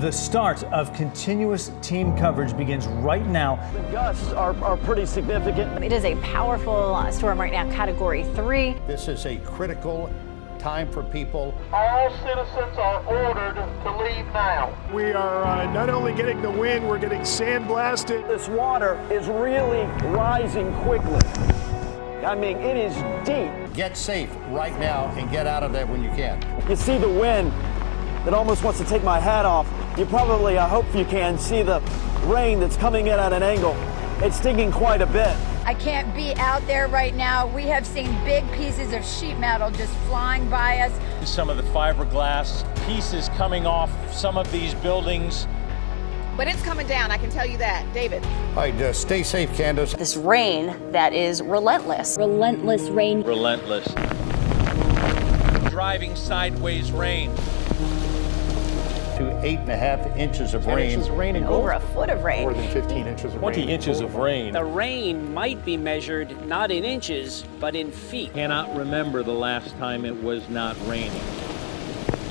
The start of continuous team coverage begins right now. The gusts are pretty significant. It is a powerful storm right now, Category 3. This is a critical time for people. All citizens are ordered to leave now. We are not only getting the wind, we're getting sandblasted. This water is really rising quickly. I mean, it is deep. Get safe right now and get out of there when you can. You see the wind that almost wants to take my hat off. You probably, I hope you can, see the rain that's coming in at an angle. It's stinging quite a bit. I can't be out there right now. We have seen big pieces of sheet metal just flying by us. Some of the fiberglass pieces coming off some of these buildings. But it's coming down, I can tell you that. David. All right, stay safe, Candace. This rain that is relentless. Relentless rain. Relentless. Driving sideways rain. To 8.5 inches of rain. And over a foot of rain. More than 15 inches of 20 rain. inches of rain. The rain might be measured not in inches, but in feet. Cannot remember the last time it was not raining.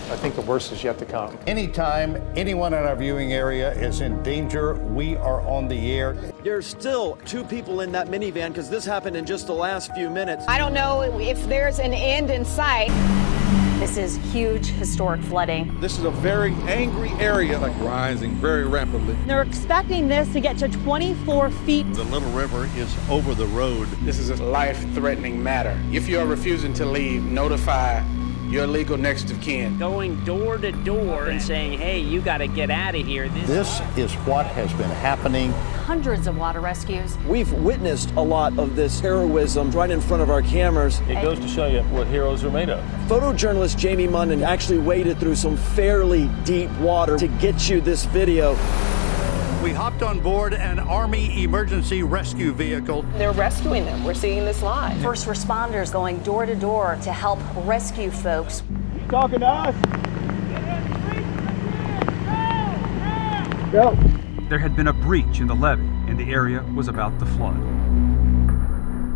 I think the worst is yet to come. Anytime anyone in our viewing area is in danger, we are on the air. There's still 2 people in that minivan because this happened in just the last few minutes. I don't know if there's an end in sight. This is huge historic flooding. This is a very angry area, rising very rapidly. They're expecting this to get to 24 feet. The little river is over the road. This is a life-threatening matter. If you are refusing to leave, notify your legal next of kin. Going door to door and saying, hey, you got to get out of here. This is what has been happening. Hundreds of water rescues. We've witnessed a lot of this heroism right in front of our cameras. It goes to show you what heroes are made of. Photojournalist Jamie Munden actually waded through some fairly deep water to get you this video. We hopped on board an Army emergency rescue vehicle. They're rescuing them. We're seeing this live. First responders going door to door to help rescue folks. You talking to us? Go. There had been a breach in the levee, and the area was about to flood.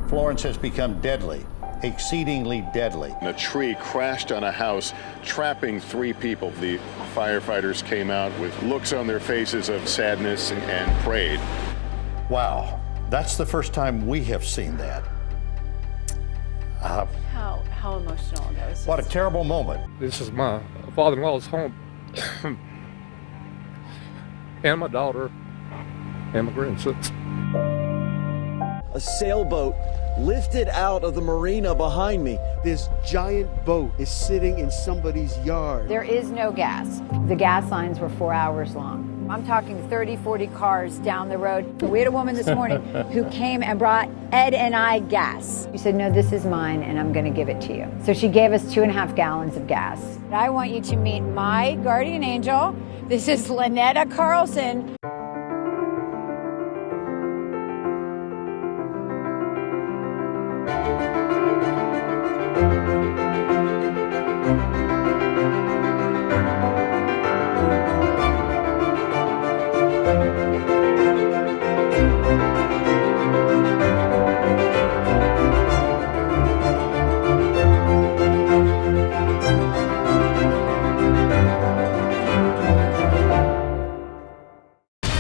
Florence has become deadly, exceedingly deadly. A tree crashed on a house, trapping 3 people. The firefighters came out with looks on their faces of sadness and prayed. Wow, that's the first time we have seen that. How emotional it was. What a terrible moment. This is my father-in-law's home. And my daughter and my grandsons. A sailboat lifted out of the marina behind me. This giant boat is sitting in somebody's yard. There is no gas. The gas lines were 4 hours long. I'm talking 30, 40 cars down the road. We had a woman this morning who came and brought Ed and I gas. She said, no, this is mine and I'm gonna give it to you. So she gave us 2.5 gallons of gas. I want you to meet my guardian angel. This is Lynetta Carlson.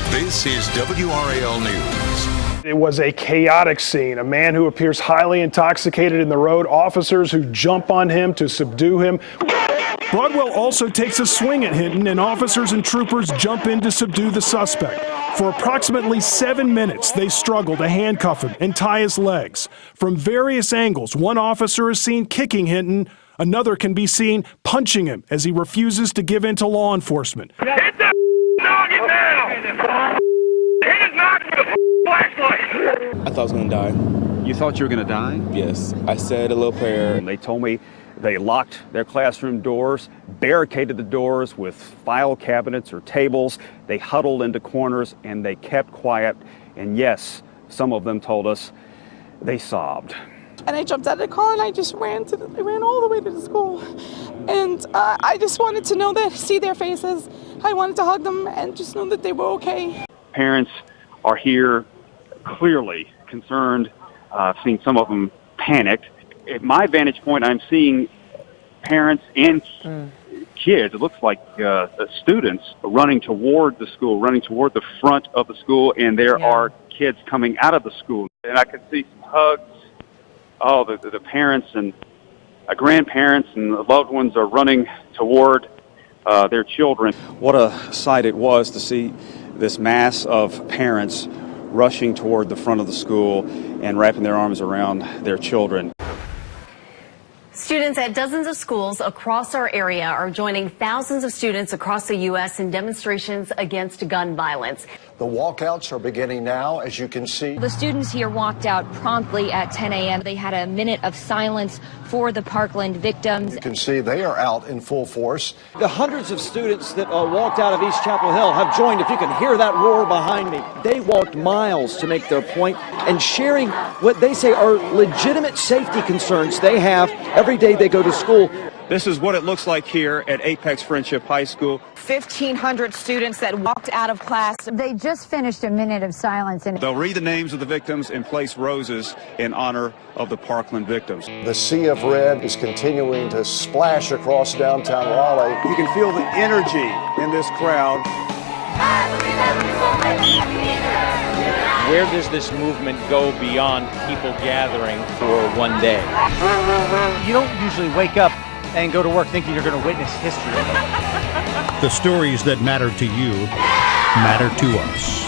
This is WRAL News. It was a chaotic scene. A man who appears highly intoxicated in the road, officers who jump on him to subdue him. Broadwell also takes a swing at Hinton, and officers and troopers jump in to subdue the suspect. For approximately 7 minutes, they struggle to handcuff him and tie his legs. From various angles, one officer is seen kicking Hinton. Another can be seen punching him as he refuses to give in to law enforcement. Hit the doggy now! Hit his knock with a flashlight! I thought I was gonna die. You thought you were gonna die? Yes. I said a little prayer. And they told me they locked their classroom doors, barricaded the doors with file cabinets or tables. They huddled into corners and they kept quiet. And yes, some of them told us they sobbed. And I jumped out of the car and I just ran all the way to the school. And I just wanted to see their faces. I wanted to hug them and just know that they were okay. Parents are here clearly concerned. I've seen some of them panicked. At my vantage point, I'm seeing parents and kids. It looks like students running toward the school, running toward the front of the school, and there are kids coming out of the school. And I can see some hugs. Oh, the parents and grandparents and the loved ones are running toward their children. What a sight it was to see this mass of parents rushing toward the front of the school and wrapping their arms around their children. Students at dozens of schools across our area are joining thousands of students across the U.S. in demonstrations against gun violence. The walkouts are beginning now, as you can see. The students here walked out promptly at 10 a.m. They had a minute of silence for the Parkland victims. You can see they are out in full force. The hundreds of students that walked out of East Chapel Hill have joined. If you can hear that roar behind me, they walked miles to make their point and sharing what they say are legitimate safety concerns they have every day they go to school. This is what it looks like here at Apex Friendship High School. 1,500 students that walked out of class. They just finished a minute of silence. And they'll read the names of the victims and place roses in honor of the Parkland victims. The sea of red is continuing to splash across downtown Raleigh. You can feel the energy in this crowd. Where does this movement go beyond people gathering for one day? You don't usually wake up and go to work thinking you're going to witness history. The stories that matter to you matter to us.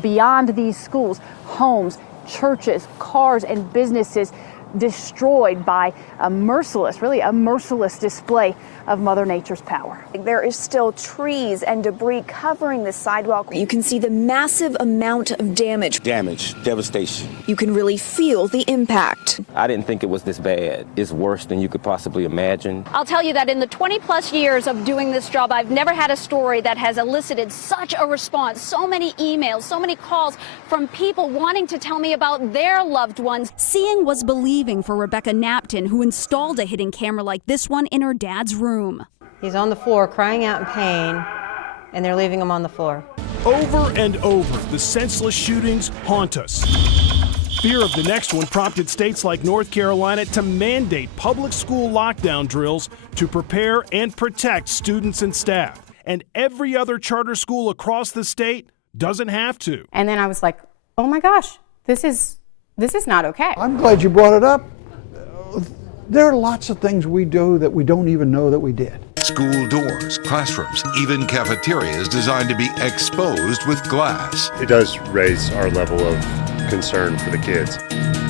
beyond these schools, homes, churches, cars, and businesses destroyed by a merciless display of Mother Nature's power. There is still trees and debris covering the sidewalk. You can see the massive amount of damage. Devastation. You can really feel the impact. I didn't think it was this bad. It's worse than you could possibly imagine. I'll tell you that in the 20-plus years of doing this job, I've never had a story that has elicited such a response. So many emails, so many calls from people wanting to tell me about their loved ones. Seeing was believing for Rebecca Napton, who installed a hidden camera like this one in her dad's room. He's on the floor crying out in pain, and they're leaving him on the floor. Over and over, the senseless shootings haunt us. Fear of the next one prompted states like North Carolina to mandate public school lockdown drills to prepare and protect students and staff. And every other charter school across the state doesn't have to. And then I was like, oh my gosh, this is not okay. I'm glad you brought it up. There are lots of things we do that we don't even know that we did. School doors, classrooms, even cafeterias designed to be exposed with glass. It does raise our level of concern for the kids.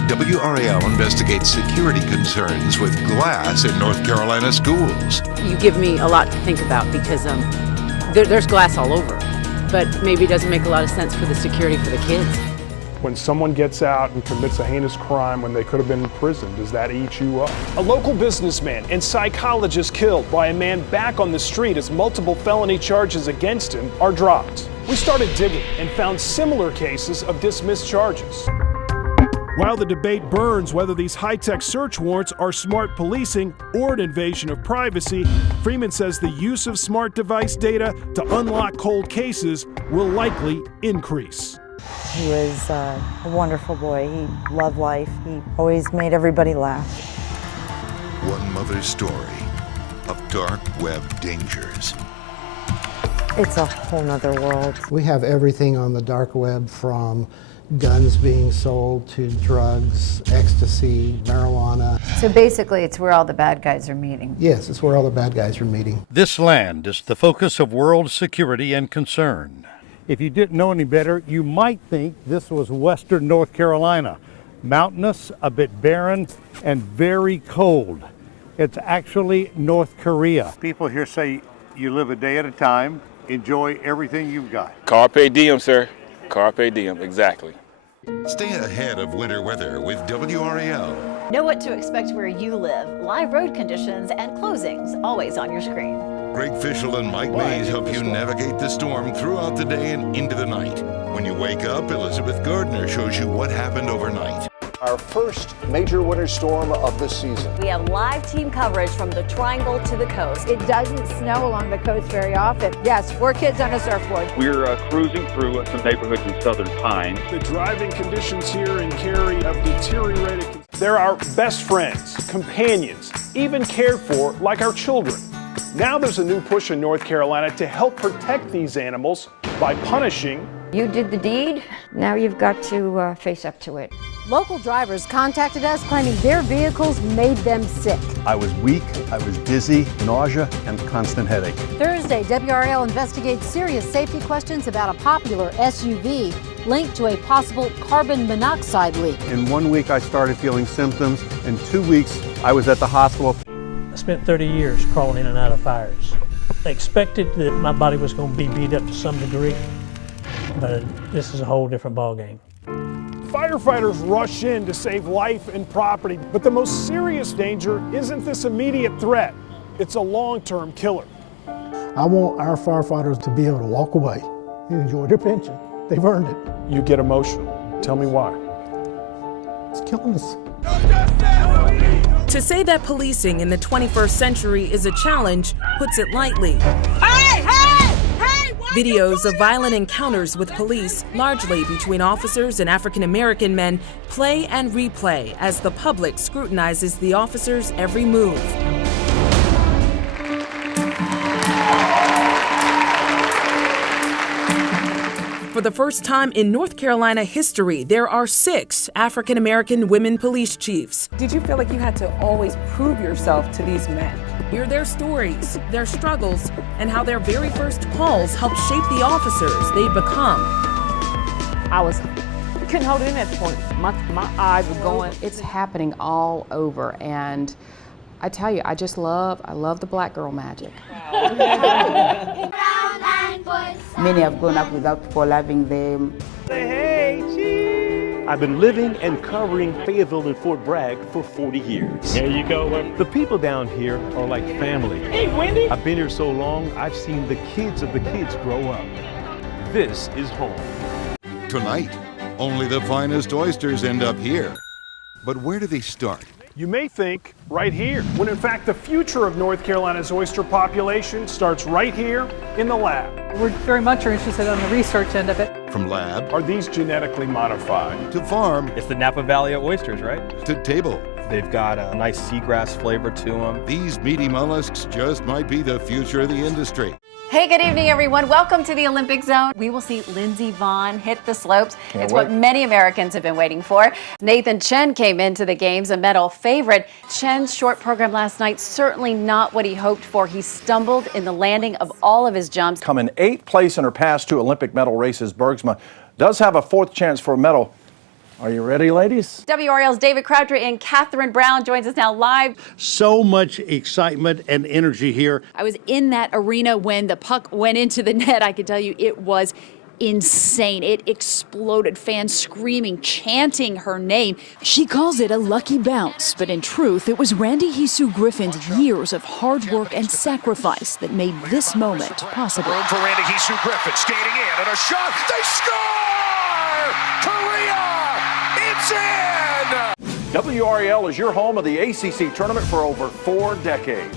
WRAL investigates security concerns with glass in North Carolina schools. You give me a lot to think about because there's glass all over, but maybe it doesn't make a lot of sense for the security for the kids. When someone gets out and commits a heinous crime when they could have been in prison, does that eat you up? A local businessman and psychologist killed by a man back on the street as multiple felony charges against him are dropped. We started digging and found similar cases of dismissed charges. While the debate burns whether these high-tech search warrants are smart policing or an invasion of privacy, Freeman says the use of smart device data to unlock cold cases will likely increase. He was a wonderful boy. He loved life. He always made everybody laugh. One mother's story of dark web dangers. It's a whole nother world. We have everything on the dark web, from guns being sold to drugs, ecstasy, marijuana. So basically, it's where all the bad guys are meeting. Yes, it's where all the bad guys are meeting. This land is the focus of world security and concern. If you didn't know any better, you might think this was western North Carolina. Mountainous, a bit barren, and very cold. It's actually North Korea. People here say you live a day at a time, enjoy everything you've got. Carpe diem, sir. Carpe diem, exactly. Stay ahead of winter weather with WRAL. Know what to expect where you live. Live road conditions and closings always on your screen. Greg Fishel and Mike Mays help you navigate the storm throughout the day and into the night. When you wake up, Elizabeth Gardner shows you what happened overnight. Our first major winter storm of the season. We have live team coverage from the Triangle to the coast. It doesn't snow along the coast very often. Yes, 4 kids on a surfboard. We're cruising through some neighborhoods in Southern Pines. The driving conditions here in Cary have deteriorated. They're our best friends, companions, even cared for like our children. Now there's a new push in North Carolina to help protect these animals by punishing. You did the deed, now you've got to face up to it. Local drivers contacted us claiming their vehicles made them sick. I was weak, I was dizzy, nausea, and constant headache. Thursday, WRAL investigates serious safety questions about a popular SUV linked to a possible carbon monoxide leak. In 1 week, I started feeling symptoms. In 2 weeks, I was at the hospital. I spent 30 years crawling in and out of fires. I expected that my body was going to be beat up to some degree, but this is a whole different ballgame. Firefighters rush in to save life and property, but the most serious danger isn't this immediate threat. It's a long-term killer. I want our firefighters to be able to walk away and enjoy their pension. They've earned it. You get emotional. Tell me why. It's killing us. To say that policing in the 21st century is a challenge puts it lightly. Videos of violent encounters with police, largely between officers and African American men, play and replay as the public scrutinizes the officers' every move. For the first time in North Carolina history, there are 6 African American women police chiefs. Did you feel like you had to always prove yourself to these men? Hear their stories, their struggles, and how their very first calls helped shape the officers they've become. I couldn't hold it in at the point. My eyes were going. It's happening all over, and I tell you, I love the black girl magic. Many have grown up without people loving them. Hey, cheese! I've been living and covering Fayetteville and Fort Bragg for 40 years. There you go. The people down here are like family. Hey, Wendy! I've been here so long, I've seen the kids of the kids grow up. This is home. Tonight, only the finest oysters end up here. But where do they start? You may think right here, when in fact the future of North Carolina's oyster population starts right here in the lab. We're very much interested on the research end of it. From lab, are these genetically modified? To farm, it's the Napa Valley of oysters, right? To table. They've got a nice seagrass flavor to them. These meaty mollusks just might be the future of the industry. Hey, good evening, everyone. Welcome to the Olympic Zone. We will see Lindsey Vonn hit the slopes. It's what many Americans have been waiting for. Nathan Chen came into the games a medal favorite. Chen's short program last night, certainly not what he hoped for. He stumbled in the landing of all of his jumps. Come in 8th place in her past 2 Olympic medal races, Bergsma does have a 4th chance for a medal. Are you ready, ladies? WRAL's David Crabtree and Catherine Brown joins us now live. So much excitement and energy here. I was in that arena when the puck went into the net. I can tell you it was insane. It exploded. Fans screaming, chanting her name. She calls it a lucky bounce, but in truth, it was Randy Hisu Griffin's years of hard work and sacrifice that made this moment possible. Room for Randy Hisu Griffin, skating in, and a shot. They score! Korea! It's in! WRAL is your home of the ACC tournament for over 4 decades.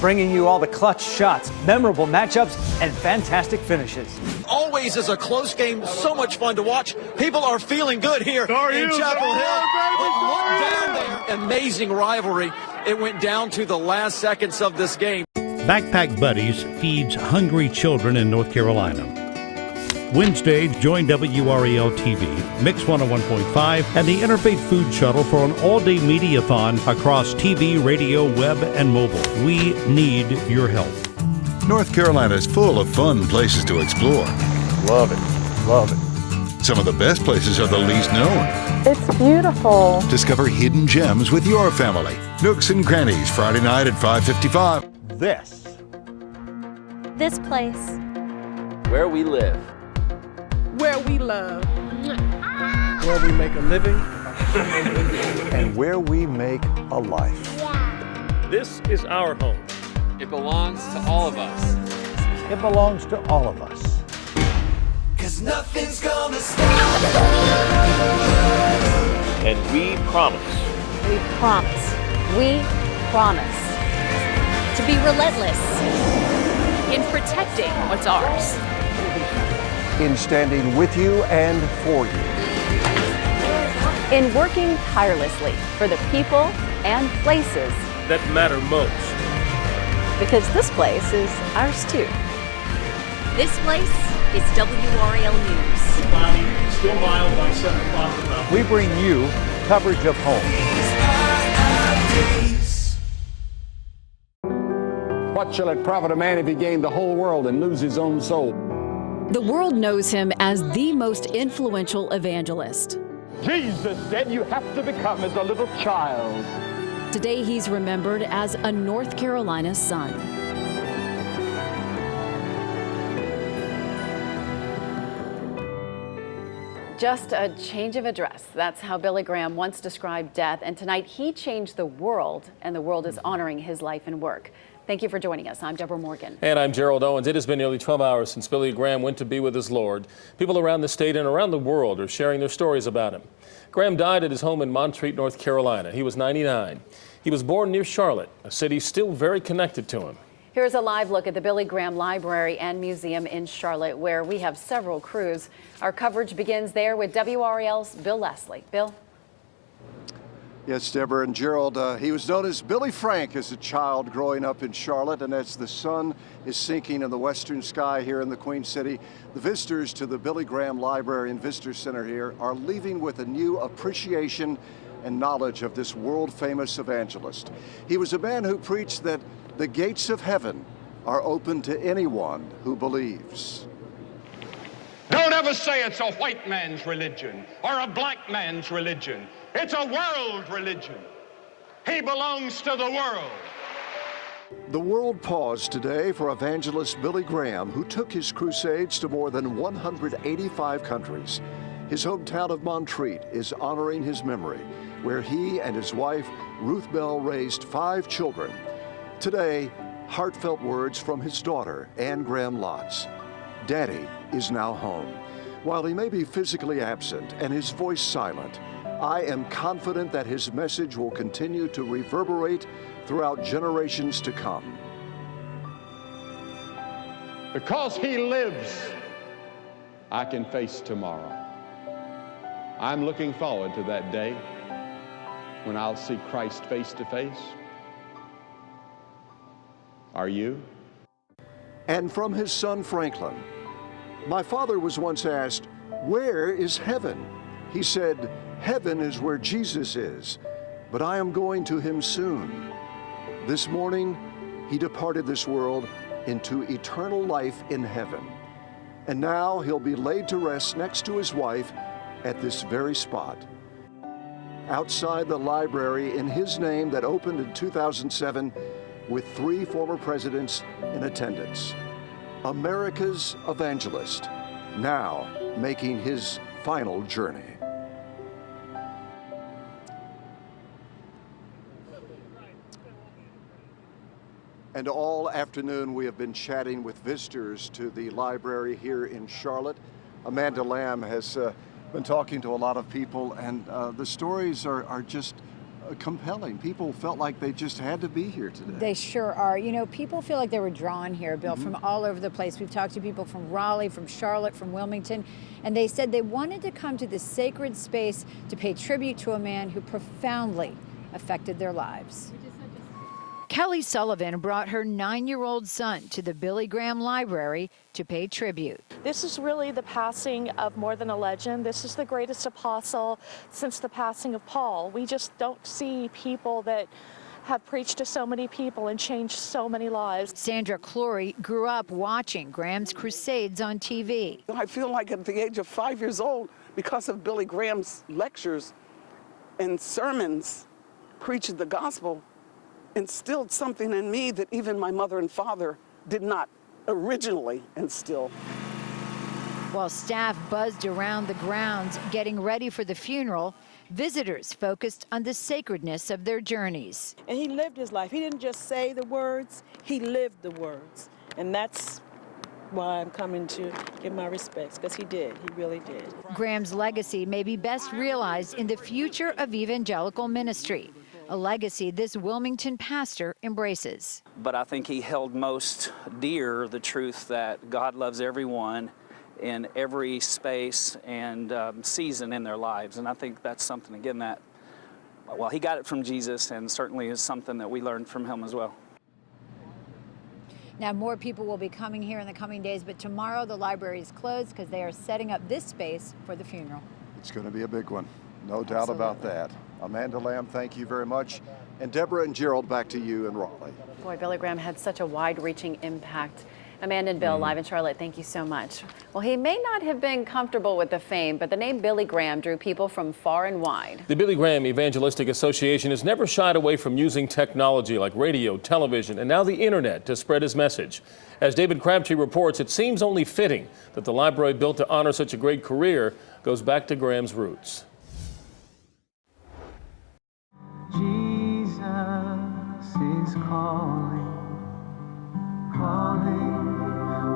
Bringing you all the clutch shots, memorable matchups, and fantastic finishes. Always is a close game, so much fun to watch. People are feeling good here in Chapel Hill. But look down there, amazing rivalry. It went down to the last seconds of this game. Backpack Buddies feeds hungry children in North Carolina. Wednesday, join WRAL TV, Mix 101.5, and the Interfaith Food Shuttle for an all-day mediathon across TV, radio, web, and mobile. We need your help. North Carolina's full of fun places to explore. Love it. Love it. Some of the best places are the least known. It's beautiful. Discover hidden gems with your family. Nooks and Crannies, Friday night at 5:55. This place. Where we live. Where we love. Where we make a living. And where we make a life. This is our home. It belongs to all of us. It belongs to all of us. 'Cause nothing's gonna stop. And we promise. We promise. We promise to be relentless in protecting what's ours. In standing with you and for you. In working tirelessly for the people and places that matter most. because this place is ours too. This place is WRAL News. Still mild by 7 o'clock. We bring you coverage of home. What shall it profit a man if he gain the whole world and lose his own soul? The world knows him as the most influential evangelist. Jesus said you have to become as a little child. Today he's remembered as a North Carolina son. Just a change of address. That's how Billy Graham once described death. And tonight he changed the world, and the world is honoring his life and work. Thank you for joining us. I'm Deborah Morgan. And I'm Gerald Owens. It has been nearly 12 hours since Billy Graham went to be with his Lord. People around the state and around the world are sharing their stories about him. Graham died at his home in Montreat, North Carolina. He was 99. He was born near Charlotte, a city still very connected to him. Here's a live look at the Billy Graham Library and Museum in Charlotte, where we have several crews. Our coverage begins there with WRAL's Bill Leslie. Bill? Yes, Deborah and Gerald, he was known as Billy Frank as a child growing up in Charlotte, and as the sun is sinking in the western sky here in the Queen City, the visitors to the Billy Graham Library and Visitor Center here are leaving with a new appreciation and knowledge of this world-famous evangelist. He was a man who preached that the gates of heaven are open to anyone who believes. Don't ever say it's a white man's religion or a black man's religion. It's a world religion. He belongs to the world. The world paused today for evangelist Billy Graham, who took his crusades to more than 185 countries. His hometown of Montreat is honoring his memory, where he and his wife, Ruth Bell, raised 5 children. Today, heartfelt words from his daughter, Anne Graham Lotz. Daddy is now home. While he may be physically absent and his voice silent, I am confident that his message will continue to reverberate throughout generations to come. Because he lives, I can face tomorrow. I'm looking forward to that day when I'll see Christ face to face. Are you? And from his son Franklin, my father was once asked, "Where is heaven?" He said, "Heaven is where Jesus is, but I am going to him soon." This morning, he departed this world into eternal life in heaven. And now he'll be laid to rest next to his wife at this very spot. Outside the library in his name that opened in 2007 with 3 former presidents in attendance. America's evangelist, now making his final journey. And all afternoon we have been chatting with visitors to the library here in Charlotte. Amanda Lamb has been talking to a lot of people, and the stories are just compelling. People felt like they just had to be here today. They sure are. You know, people feel like they were drawn here, Bill, from all over the place. We've talked to people from Raleigh, from Charlotte, from Wilmington, and they said they wanted to come to this sacred space to pay tribute to a man who profoundly affected their lives. Kelly Sullivan brought her 9-year-old son to the Billy Graham Library to pay tribute. This is really the passing of more than a legend. This is the greatest apostle since the passing of Paul. We just don't see people that have preached to so many people and changed so many lives. Sandra Clory grew up watching Graham's crusades on TV. I feel like at the age of 5 years old, because of Billy Graham's lectures and sermons, preaching the gospel, instilled something in me that even my mother and father did not originally instill. While staff buzzed around the grounds getting ready for the funeral, visitors focused on the sacredness of their journeys. And he lived his life. He didn't just say the words, he lived the words. And that's why I'm coming to give my respects, because he did. He really did. Graham's legacy may be best realized in the future of evangelical ministry, a legacy this Wilmington pastor embraces. But I think he held most dear the truth that God loves everyone in every space and season in their lives. And I think that's something, again, that, well, he got it from Jesus, and certainly is something that we learned from him as well. Now, more people will be coming here in the coming days, but tomorrow the library is closed because they are setting up this space for the funeral. It's going to be a big one, no doubt about that. Amanda Lamb, thank you very much. And Deborah and Gerald, back to you in Raleigh. Boy, Billy Graham had such a wide-reaching impact. Amanda and Bill, live in Charlotte, thank you so much. Well, he may not have been comfortable with the fame, but the name Billy Graham drew people from far and wide. The Billy Graham Evangelistic Association has never shied away from using technology like radio, television, and now the internet to spread his message. As David Crabtree reports, it seems only fitting that the library built to honor such a great career goes back to Graham's roots. Jesus is calling,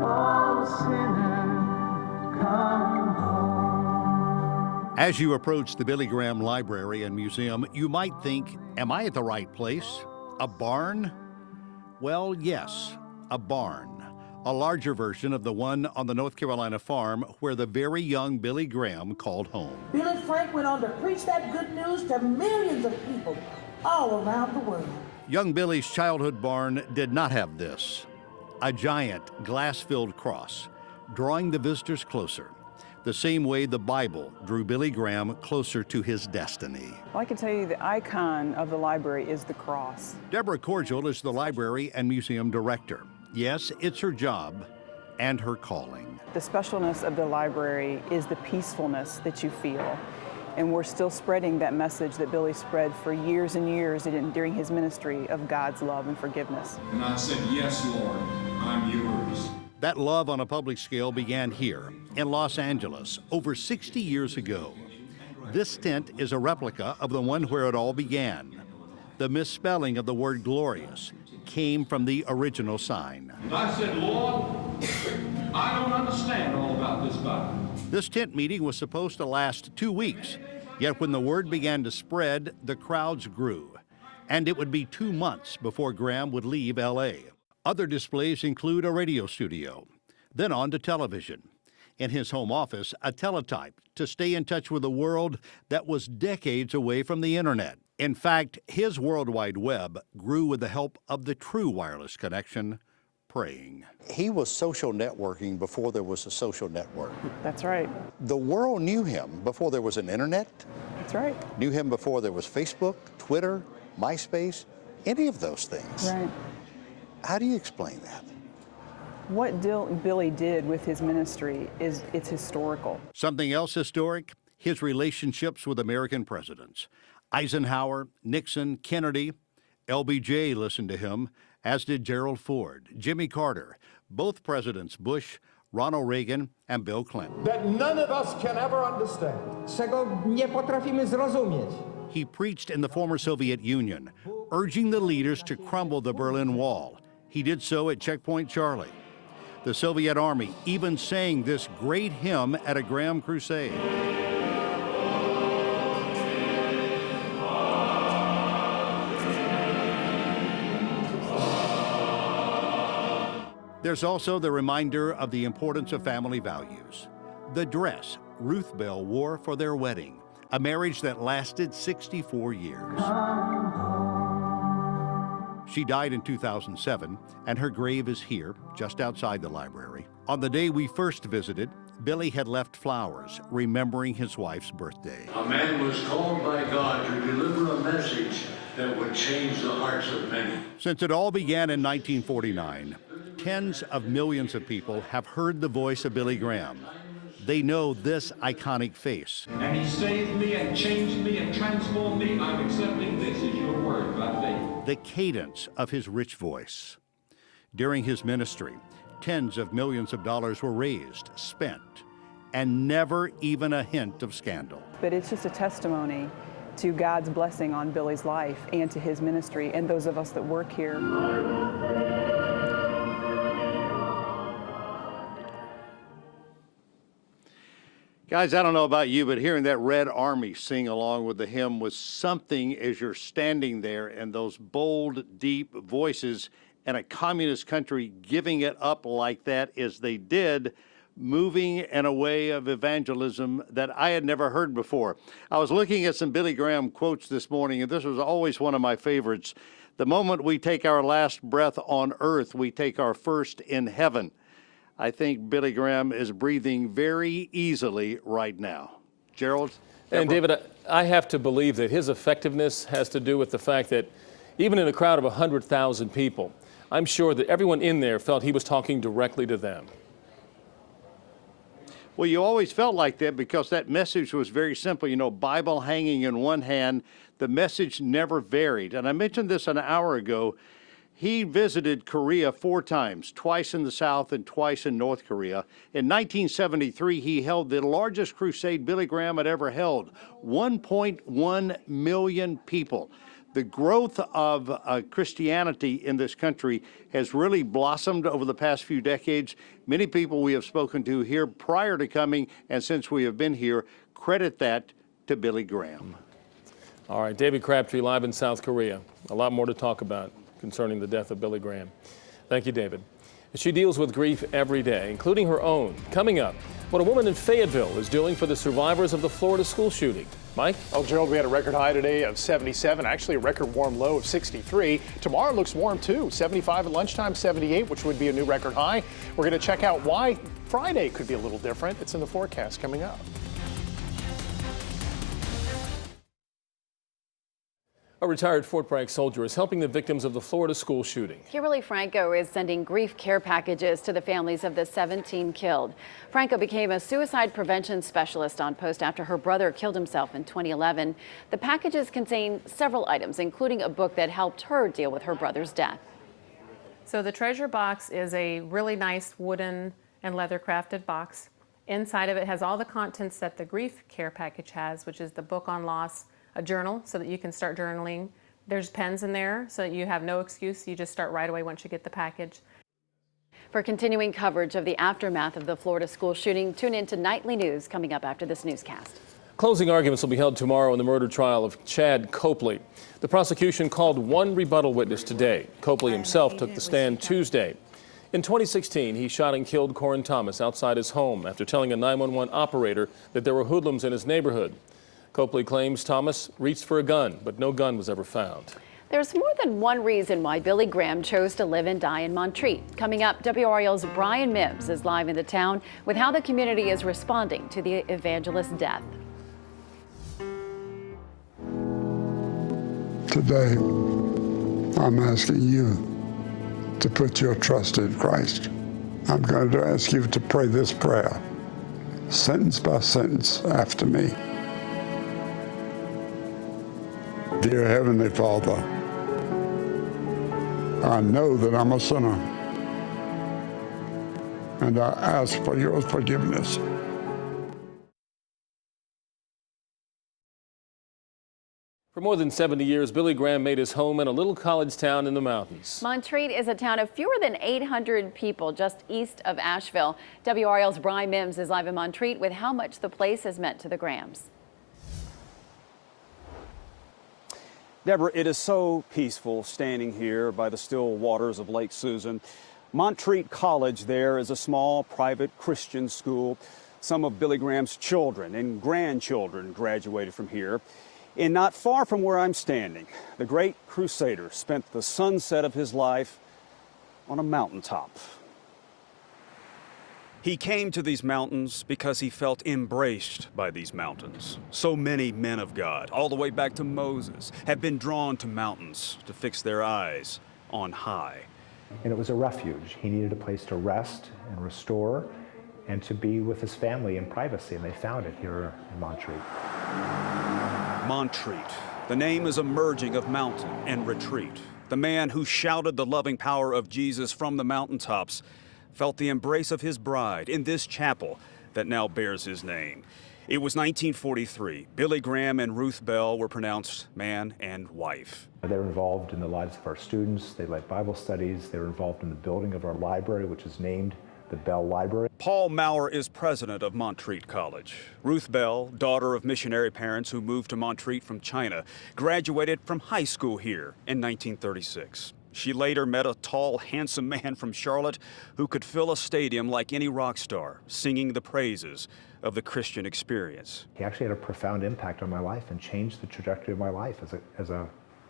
oh sinner, come home. As you approach the Billy Graham Library and Museum, you might think, am I at the right place? A barn? Well, yes, a barn. A larger version of the one on the North Carolina farm where the very young Billy Graham called home. Billy Frank went on to preach that good news to millions of people all around the world. Young Billy's childhood barn did not have this. A giant glass-filled cross, drawing the visitors closer, the same way the Bible drew Billy Graham closer to his destiny. Well, I can tell you the icon of the library is the cross. Deborah Cordial is the library and museum director. Yes, it's her job and her calling. The specialness of the library is the peacefulness that you feel. And we're still spreading that message that Billy spread for years and years during his ministry of God's love and forgiveness. And I said, yes, Lord, I'm yours. That love on a public scale began here in Los Angeles over 60 years ago. This tent is a replica of the one where it all began. The misspelling of the word glorious came from the original sign. And I said, Lord, I don't understand all about this Bible. This tent meeting was supposed to last 2 weeks, yet when the word began to spread, the crowds grew, and it would be 2 months before Graham would leave L.A. Other displays include a radio studio, then on to television. In his home office, a teletype to stay in touch with a world that was decades away from the internet. In fact, his World Wide Web grew with the help of the true wireless connection, praying. He was social networking before there was a social network. That's right. The world knew him before there was an internet. That's right. Knew him before there was Facebook, Twitter, MySpace, any of those things. Right. How do you explain that? What Billy did with his ministry it's historical. Something else historic? His relationships with American presidents. Eisenhower, Nixon, Kennedy, LBJ listened to him, as did Gerald Ford, Jimmy Carter, both presidents Bush, Ronald Reagan, and Bill Clinton. That none of us can ever understand. Czego nie potrafimy zrozumieć. He preached in the former Soviet Union, urging the leaders to crumble the Berlin Wall. He did so at Checkpoint Charlie. The Soviet Army even sang this great hymn at a Graham crusade. There's also the reminder of the importance of family values. The dress Ruth Bell wore for their wedding, a marriage that lasted 64 years. She died in 2007, and her grave is here, just outside the library. On the day we first visited, Billy had left flowers, remembering his wife's birthday. A man was called by God to deliver a message that would change the hearts of many. Since it all began in 1949, tens of millions of people have heard the voice of Billy Graham. They know this iconic face. And he saved me and changed me and transformed me. I'm accepting this as your word by faith. The cadence of his rich voice. During his ministry, tens of millions of dollars were raised, spent, and never even a hint of scandal. But it's just a testimony to God's blessing on Billy's life and to his ministry and those of us that work here. Guys, I don't know about you, but hearing that Red Army sing along with the hymn was something as you're standing there and those bold, deep voices in a communist country giving it up like that as they did, moving in a way of evangelism that I had never heard before. I was looking at some Billy Graham quotes this morning, and this was always one of my favorites. The moment we take our last breath on earth, we take our first in heaven. I think Billy Graham is breathing very easily right now. Gerald? And David, I have to believe that his effectiveness has to do with the fact that even in a crowd of 100,000 people, I'm sure that everyone in there felt he was talking directly to them. Well, you always felt like that because that message was very simple. You know, Bible hanging in one hand, the message never varied. And I mentioned this an hour ago. He visited Korea 4 times, twice in the South and twice in North Korea. In 1973, he held the largest crusade Billy Graham had ever held, 1.1 million people. The growth of Christianity in this country has really blossomed over the past few decades. Many people we have spoken to here prior to coming and since we have been here credit that to Billy Graham. All right, David Crabtree live in South Korea. A lot more to talk about concerning the death of Billy Graham. Thank you, David. She deals with grief every day, including her own. Coming up, what a woman in Fayetteville is doing for the survivors of the Florida school shooting. Mike? Oh, Gerald, we had a record high today of 77, actually a record warm low of 63. Tomorrow looks warm too, 75 at lunchtime, 78, which would be a new record high. We're going to check out why Friday could be a little different. It's in the forecast coming up. A retired Fort Bragg soldier is helping the victims of the Florida school shooting. Kimberly Franco is sending grief care packages to the families of the 17 killed. Franco became a suicide prevention specialist on post after her brother killed himself in 2011. The packages contain several items, including a book that helped her deal with her brother's death. So the treasure box is a really nice wooden and leather crafted box. Inside of it has all the contents that the grief care package has, which is the book on loss, a journal so that you can start journaling. There's pens in there so that you have no excuse. You just start right away once you get the package. For continuing coverage of the aftermath of the Florida school shooting, tune in to Nightly News coming up after this newscast. Closing arguments will be held tomorrow in the murder trial of Chad Copley. The prosecution called one rebuttal witness today. Copley himself took the stand Tuesday. In 2016, he shot and killed Corin Thomas outside his home after telling a 911 operator that there were hoodlums in his neighborhood. Copley claims Thomas reached for a gun, but no gun was ever found. There's more than one reason why Billy Graham chose to live and die in Montreat. Coming up, WRAL's Brian Mims is live in the town with how the community is responding to the evangelist's death. Today, I'm asking you to put your trust in Christ. I'm going to ask you to pray this prayer, sentence by sentence, after me. Dear Heavenly Father, I know that I'm a sinner, and I ask for your forgiveness. For more than 70 years, Billy Graham made his home in a little college town in the mountains. Montreat is a town of fewer than 800 people just east of Asheville. WRAL's Brian Mims is live in Montreat with how much the place has meant to the Grahams. Deborah, it is so peaceful standing here by the still waters of Lake Susan. Montreat College there is a small private Christian school. Some of Billy Graham's children and grandchildren graduated from here. And not far from where I'm standing, the great crusader spent the sunset of his life on a mountaintop. He came to these mountains because he felt embraced by these mountains. So many men of God, all the way back to Moses, have been drawn to mountains to fix their eyes on high. And it was a refuge. He needed a place to rest and restore and to be with his family in privacy, and they found it here in Montreat. Montreat. The name is a merging of mountain and retreat. The man who shouted the loving power of Jesus from the mountaintops felt the embrace of his bride in this chapel that now bears his name. It was 1943. Billy Graham and Ruth Bell were pronounced man and wife. They were involved in the lives of our students. They led Bible studies. They were involved in the building of our library, which is named the Bell Library. Paul Maurer is president of Montreat College. Ruth Bell, daughter of missionary parents who moved to Montreat from China, graduated from high school here in 1936. She later met a tall, handsome man from Charlotte who could fill a stadium like any rock star, singing the praises of the Christian experience. He actually had a profound impact on my life and changed the trajectory of my life as a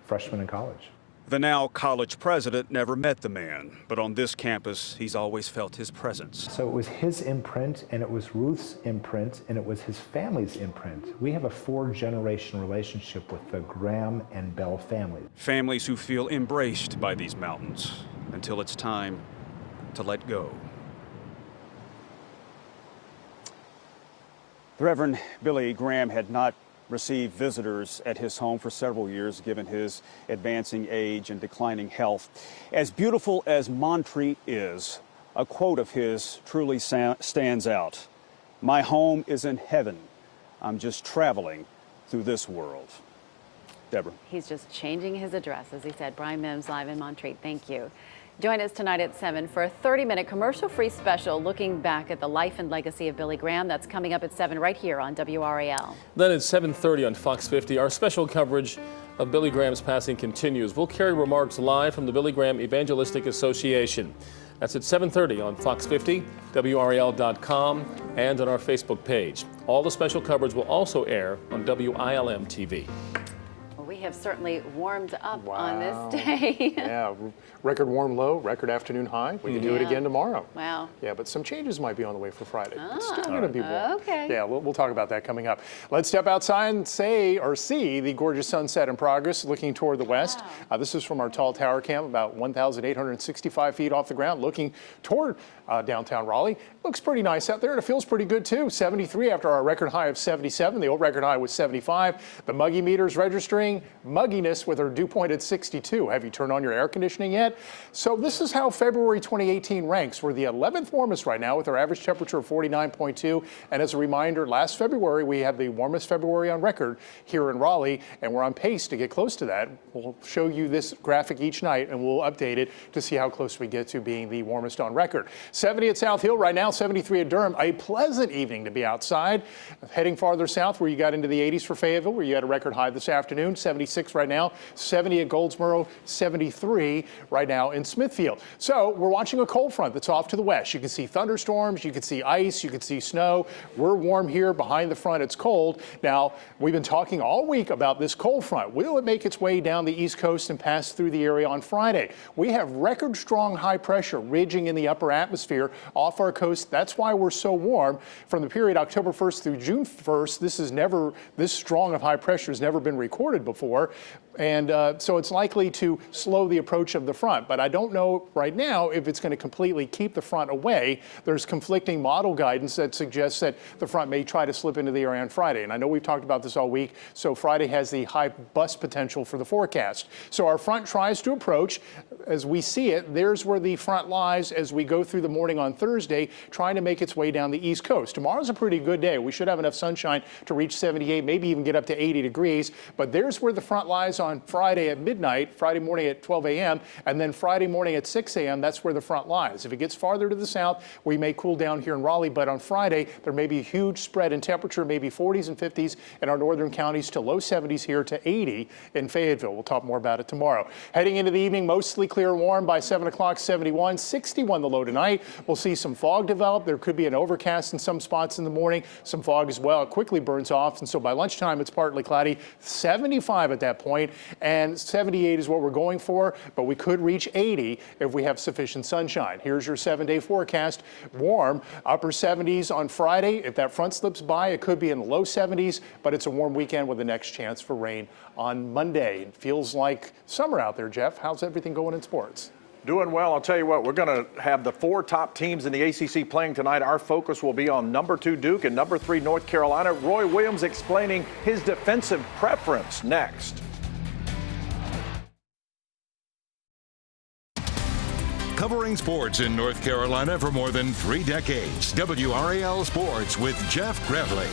freshman in college. The now college president never met the man, but on this campus, he's always felt his presence. So it was his imprint, and it was Ruth's imprint, and it was his family's imprint. We have a 4-generation relationship with the Graham and Bell family. Families who feel embraced by these mountains until it's time to let go. The Reverend Billy Graham had not received visitors at his home for several years, given his advancing age and declining health. As beautiful as Montreat is, a quote of his truly stands out. "My home is in heaven. I'm just traveling through this world." Deborah. He's just changing his address, as he said. Brian Mims live in Montreat. Thank you. Join us tonight at 7 for a 30-minute commercial-free special looking back at the life and legacy of Billy Graham. That's coming up at 7 right here on WRAL. Then at 7:30 on Fox 50, our special coverage of Billy Graham's passing continues. We'll carry remarks live from the Billy Graham Evangelistic Association. That's at 7:30 on Fox 50, WRAL.com, and on our Facebook page. All the special coverage will also air on WILM TV. We have certainly warmed up on this day. Yeah, record warm low, record afternoon high. We can do it again tomorrow. Wow. Yeah, but some changes might be on the way for Friday. It's still going to be warm. Okay. Yeah, we'll talk about that coming up. Let's step outside and see the gorgeous sunset in progress looking toward the west. This is from our tall tower cam, about 1,865 feet off the ground, looking toward downtown Raleigh. Looks pretty nice out there, and it feels pretty good too. 73 after our record high of 77. The old record high was 75. The muggy meter's registering mugginess with our dew point at 62. Have you turned on your air conditioning yet? So this is how February 2018 ranks. We're the 11th warmest right now with our average temperature of 49.2. And as a reminder, last February we had the warmest February on record here in Raleigh, and we're on pace to get close to that. We'll show you this graphic each night, and we'll update it to see how close we get to being the warmest on record. 70 at South Hill right now, 73 at Durham. A pleasant evening to be outside. Heading farther south where you got into the 80s for Fayetteville, where you had a record high this afternoon, 76 right now, 70 at Goldsboro, 73 right now in Smithfield. So we're watching a cold front that's off to the west. You can see thunderstorms, you can see ice, you can see snow. We're warm here behind the front. It's cold. Now, we've been talking all week about this cold front. Will it make its way down the east coast and pass through the area on Friday? We have record strong high pressure ridging in the upper atmosphere off our coast. That's why we're so warm. From the period October 1st through June 1st, this strong of high pressure has never been recorded before. And so it's likely to slow the approach of the front. But I don't know right now if it's going to completely keep the front away. There's conflicting model guidance that suggests that the front may try to slip into the area on Friday. And I know we've talked about this all week. So Friday has the high bust potential for the forecast. So our front tries to approach. As we see it, there's where the front lies as we go through the morning on Thursday, trying to make its way down the east coast. Tomorrow's a pretty good day. We should have enough sunshine to reach 78, maybe even get up to 80 degrees. But there's where the front lies on Friday at midnight, Friday morning at 12 a.m., and then Friday morning at 6 a.m., that's where the front lies. If it gets farther to the south, we may cool down here in Raleigh, but on Friday, there may be a huge spread in temperature, maybe 40s and 50s in our northern counties to low 70s here to 80 in Fayetteville. We'll talk more about it tomorrow. Heading into the evening, mostly clear and warm by 7 o'clock, 71, 61 the low tonight. We'll see some fog develop. There could be an overcast in some spots in the morning, some fog as well. It quickly burns off, and so by lunchtime, it's partly cloudy, 75 at that point, and 78 is what we're going for, but we could reach 80 if we have sufficient sunshine. Here's your 7-day forecast. Warm, upper 70s on Friday. If that front slips by, it could be in the low 70s, but it's a warm weekend with the next chance for rain on Monday. It feels like summer out there, Jeff. How's everything going in sports? Doing well. I'll tell you what, we're going to have the 4 top teams in the ACC playing tonight. Our focus will be on number 2 Duke and number 3 North Carolina. Roy Williams explaining his defensive preference next. Covering sports in North Carolina for more than 3 decades. WRAL Sports with Jeff Grevley.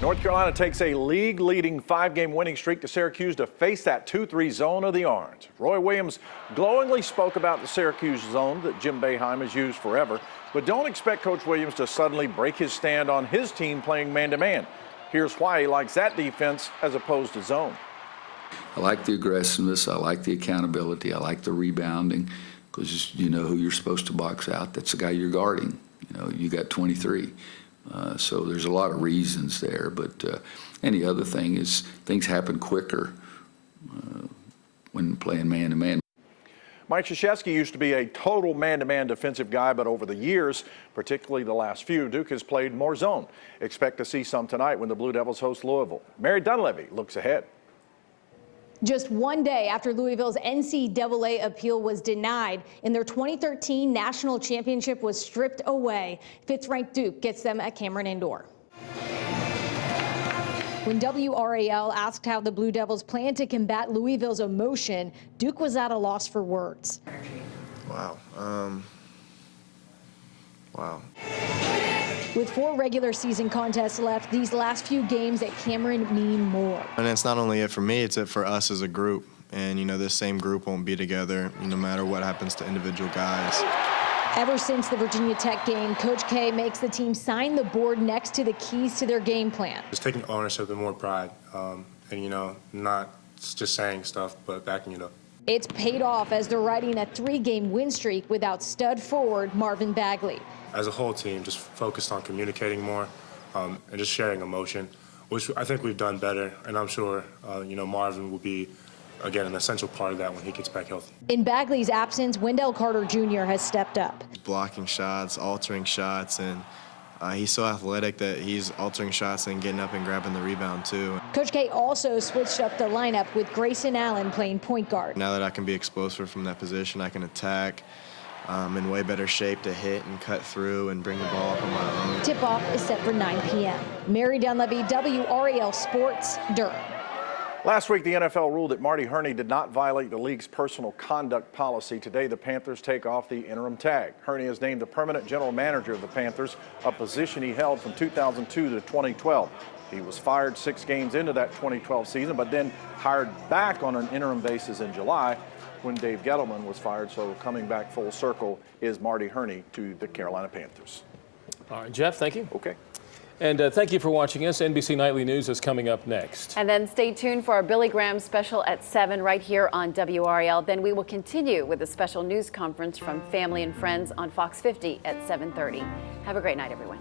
North Carolina takes a league-leading 5-game winning streak to Syracuse to face that 2-3 zone of the Orange. Roy Williams glowingly spoke about the Syracuse zone that Jim Boeheim has used forever, but don't expect Coach Williams to suddenly break his stand on his team playing man-to-man. Here's why he likes that defense as opposed to zone. I like the aggressiveness. I like the accountability. I like the rebounding because you know who you're supposed to box out. That's the guy you're guarding. You know, you got 23. So there's a lot of reasons there. But any other thing is things happen quicker when playing man-to-man. Mike Krzyzewski used to be a total man-to-man defensive guy, but over the years, particularly the last few, Duke has played more zone. Expect to see some tonight when the Blue Devils host Louisville. Mary Dunleavy looks ahead. Just one day after Louisville's NCAA appeal was denied and their 2013 national championship was stripped away, fifth-ranked Duke gets them at Cameron Indoor. When WRAL asked how the Blue Devils plan to combat Louisville's emotion, Duke was at a loss for words. Wow. Wow. With 4 regular season contests left, these last few games at Cameron mean more. And it's not only it for me, it's it for us as a group. And, you know, this same group won't be together no matter what happens to individual guys. Ever since the Virginia Tech game, Coach K makes the team sign the board next to the keys to their game plan. Just taking ownership and more pride, and, you know, not just saying stuff, but backing it up. It's paid off as they're riding a 3-game win streak without stud forward Marvin Bagley. As a whole team, just focused on communicating more and just sharing emotion, which I think we've done better, and I'm sure, you know, Marvin will be, again, an essential part of that when he gets back healthy. In Bagley's absence, Wendell Carter Jr. has stepped up. Blocking shots, altering shots, and he's so athletic that he's altering shots and getting up and grabbing the rebound too. Coach K also switched up the lineup with Grayson Allen playing point guard. Now that I can be explosive from that position, I can attack. In way better shape to hit and cut through and bring the ball up on my own. Tip-off is set for 9 p.m. Mary Dunleavy, WRAL Sports, Durham. Last week, the NFL ruled that Marty Herney did not violate the league's personal conduct policy. Today, the Panthers take off the interim tag. Herney is named the permanent general manager of the Panthers, a position he held from 2002 to 2012. He was fired 6 games into that 2012 season, but then hired back on an interim basis in July when Dave Gettleman was fired. So coming back full circle is Marty Herney to the Carolina Panthers. All right, Jeff, thank you. Okay. And thank you for watching us. NBC Nightly News is coming up next. And then stay tuned for our Billy Graham special at 7 right here on WRAL. Then we will continue with a special news conference from family and friends on Fox 50 at 7:30. Have a great night, everyone.